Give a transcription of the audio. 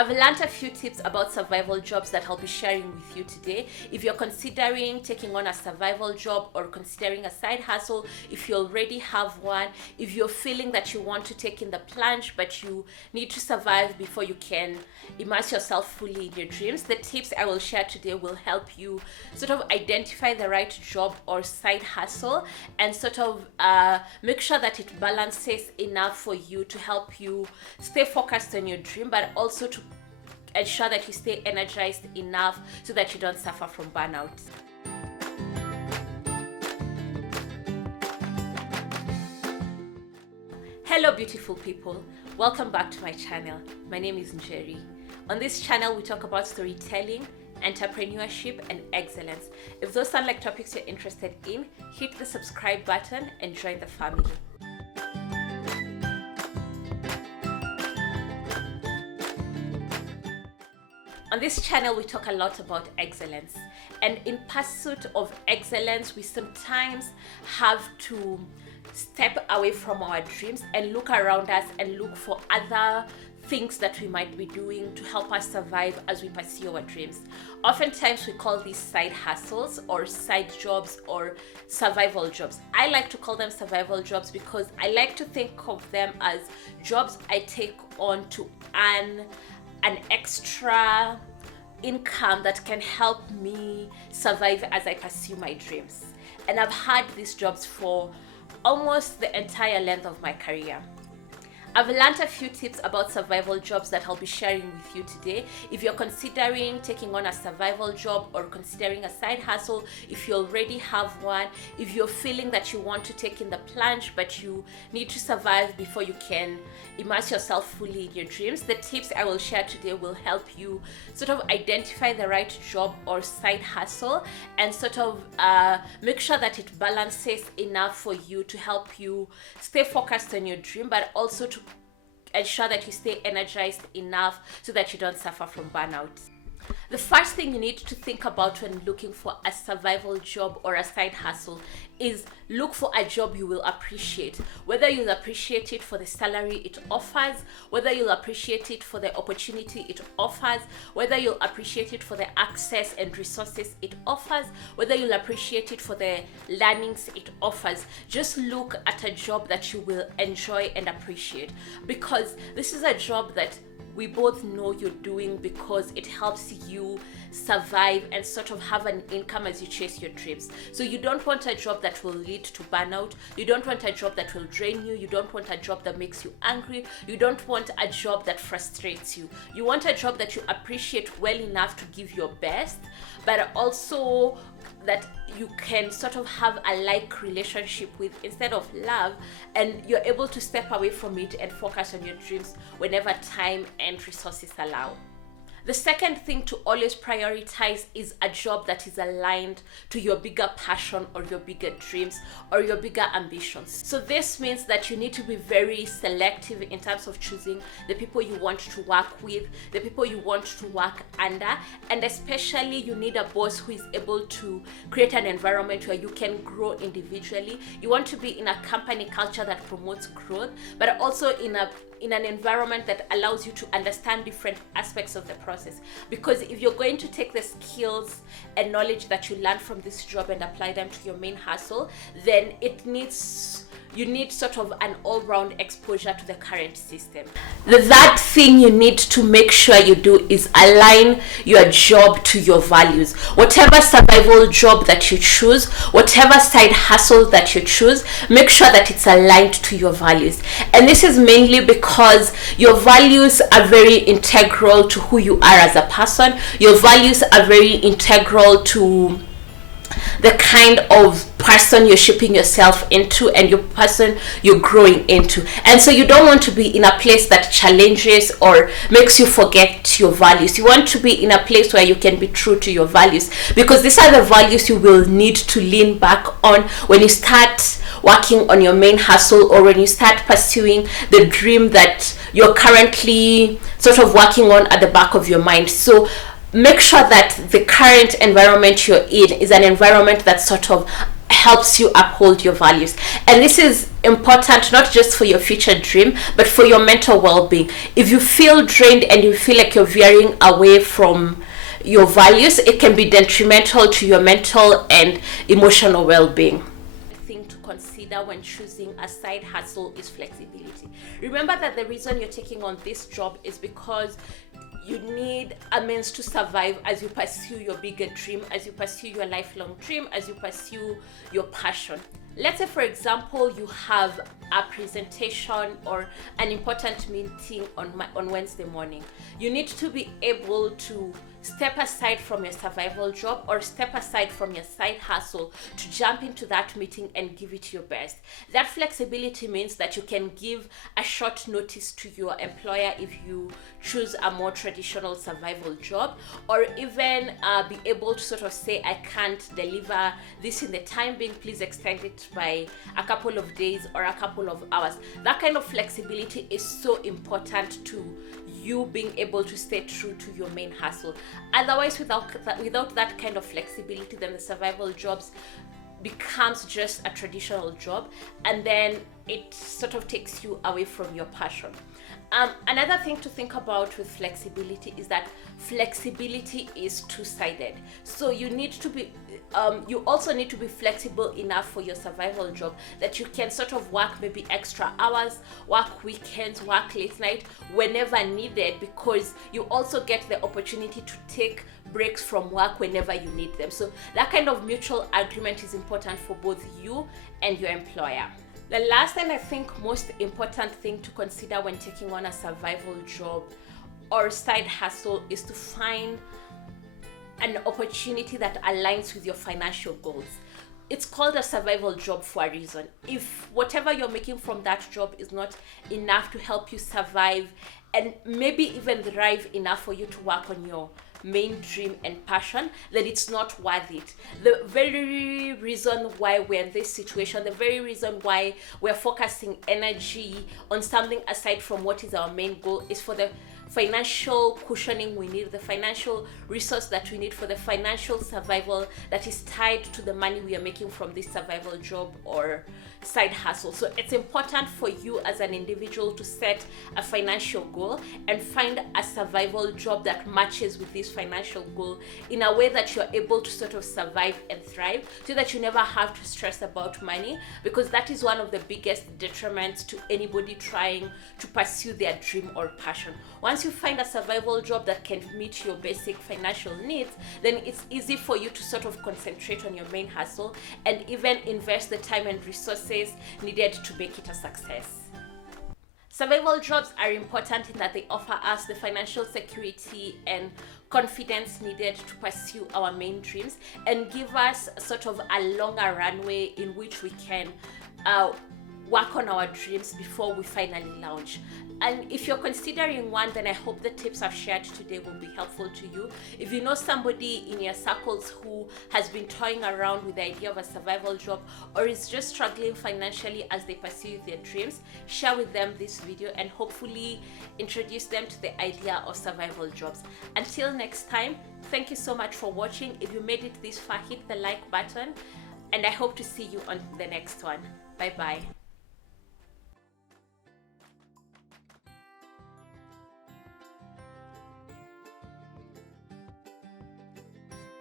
I've learned a few tips about survival jobs that I'll be sharing with you today. If you're considering taking on a survival job or considering a side hustle, if you already have one, if you're feeling that you want to take in the plunge but you need to survive before you can immerse yourself fully in your dreams, the tips I will share today will help you sort of identify the right job or side hustle and sort of make sure that it balances enough for you to help you stay focused on your dream, but also to ensure that you stay energized enough so that you don't suffer from burnout. Hello beautiful people, welcome back to my channel. My name is Njeri. On this channel we talk about storytelling, entrepreneurship and excellence. If those sound like topics you're interested in, hit the subscribe button and join the family. On this channel, we talk a lot about excellence. And in pursuit of excellence, we sometimes have to step away from our dreams and look around us and look for other things that we might be doing to help us survive as we pursue our dreams. Oftentimes, we call these side hustles or side jobs or survival jobs. I like to call them survival jobs because I like to think of them as jobs I take on to earn an extra income that can help me survive as I pursue my dreams. And I've had these jobs for almost the entire length of my career. I've learned a few tips about survival jobs that I'll be sharing with you today. If you're considering taking on a survival job or considering a side hustle, if you already have one, if you're feeling that you want to take in the plunge but you need to survive before you can immerse yourself fully in your dreams, the tips I will share today will help you sort of identify the right job or side hustle and sort of make sure that it balances enough for you to help you stay focused on your dream, but also to ensure that you stay energized enough so that you don't suffer from burnout. The first thing you need to think about when looking for a survival job or a side hustle is look for a job you will appreciate. Whether you'll appreciate it for the salary it offers, whether you'll appreciate it for the opportunity it offers, whether you'll appreciate it for the access and resources it offers, whether you'll appreciate it for the learnings it offers. Just look at a job that you will enjoy and appreciate, because this is a job that we both know you're doing because it helps you survive and sort of have an income as you chase your dreams. So you don't want a job that will lead to burnout. You don't want a job that will drain you. You don't want a job that makes you angry. You don't want a job that frustrates you. You want a job that you appreciate well enough to give your best, but also that you can sort of have a like relationship with instead of love, and you're able to step away from it and focus on your dreams whenever time and resources allow. The second thing to always prioritize is a job that is aligned to your bigger passion or your bigger dreams or your bigger ambitions. So this means that you need to be very selective in terms of choosing the people you want to work with, the people you want to work under, and especially you need a boss who is able to create an environment where you can grow individually. You want to be in a company culture that promotes growth, but also in an environment that allows you to understand different aspects of the process. Because if you're going to take the skills and knowledge that you learn from this job and apply them to your main hustle, then you need sort of an all-round exposure to the current system. The third thing you need to make sure you do is align your job to your values. Whatever survival job that you choose, whatever side hustle that you choose, make sure that it's aligned to your values. And this is mainly because your values are very integral to who you are as a person. Your values are very integral to the kind of person you're shaping yourself into and your person you're growing into. And so you don't want to be in a place that challenges or makes you forget your values. You want to be in a place where you can be true to your values, because these are the values you will need to lean back on when you start working on your main hustle or when you start pursuing the dream that you're currently sort of working on at the back of your mind. So make sure that the current environment you're in is an environment that sort of helps you uphold your values. And this is important not just for your future dream, but for your mental well-being. If you feel drained and you feel like you're veering away from your values, it can be detrimental to your mental and emotional well-being. Thing to consider when choosing a side hustle is flexibility. Remember that the reason you're taking on this job is because you need a means to survive as you pursue your bigger dream, as you pursue your lifelong dream, as you pursue your passion. Let's say, for example, you have a presentation or an important meeting on Wednesday morning. You need to be able to step aside from your survival job or step aside from your side hustle to jump into that meeting and give it your best. That flexibility means that you can give a short notice to your employer if you choose a more traditional survival job, or even be able to sort of say, I can't deliver this in the time being, please extend it by a couple of days or a couple of hours. That kind of flexibility is so important to you being able to stay true to your main hustle. Otherwise, without that kind of flexibility, then the survival jobs becomes just a traditional job, and then it sort of takes you away from your passion. Another thing to think about with flexibility is that flexibility is two-sided. So you need to be you also need to be flexible enough for your survival job that you can sort of work maybe extra hours, work weekends, work late night whenever needed, because you also get the opportunity to take breaks from work whenever you need them. So that kind of mutual agreement is important for both you and your employer. The last and I think most important thing to consider when taking on a survival job or side hustle is to find an opportunity that aligns with your financial goals. It's called a survival job for a reason. If whatever you're making from that job is not enough to help you survive and maybe even thrive enough for you to work on your main dream and passion, then it's not worth it. The very reason why we're in this situation, the very reason why we're focusing energy on something aside from what is our main goal, is for the financial cushioning we need, the financial resource that we need for the financial survival that is tied to the money we are making from this survival job or side hustle. So it's important for you as an individual to set a financial goal and find a survival job that matches with this financial goal in a way that you're able to sort of survive and thrive, so that you never have to stress about money, because that is one of the biggest detriments to anybody trying to pursue their dream or passion. Once you find a survival job that can meet your basic financial needs, then it's easy for you to sort of concentrate on your main hustle and even invest the time and resources needed to make it a success. Survival jobs are important in that they offer us the financial security and confidence needed to pursue our main dreams and give us sort of a longer runway in which we can work on our dreams before we finally launch. And if you're considering one, then I hope the tips I've shared today will be helpful to you. If you know somebody in your circles who has been toying around with the idea of a survival job or is just struggling financially as they pursue their dreams, share with them this video and hopefully introduce them to the idea of survival jobs. Until next time, thank you so much for watching. If you made it this far, hit the like button, and I hope to see you on the next one. Bye bye.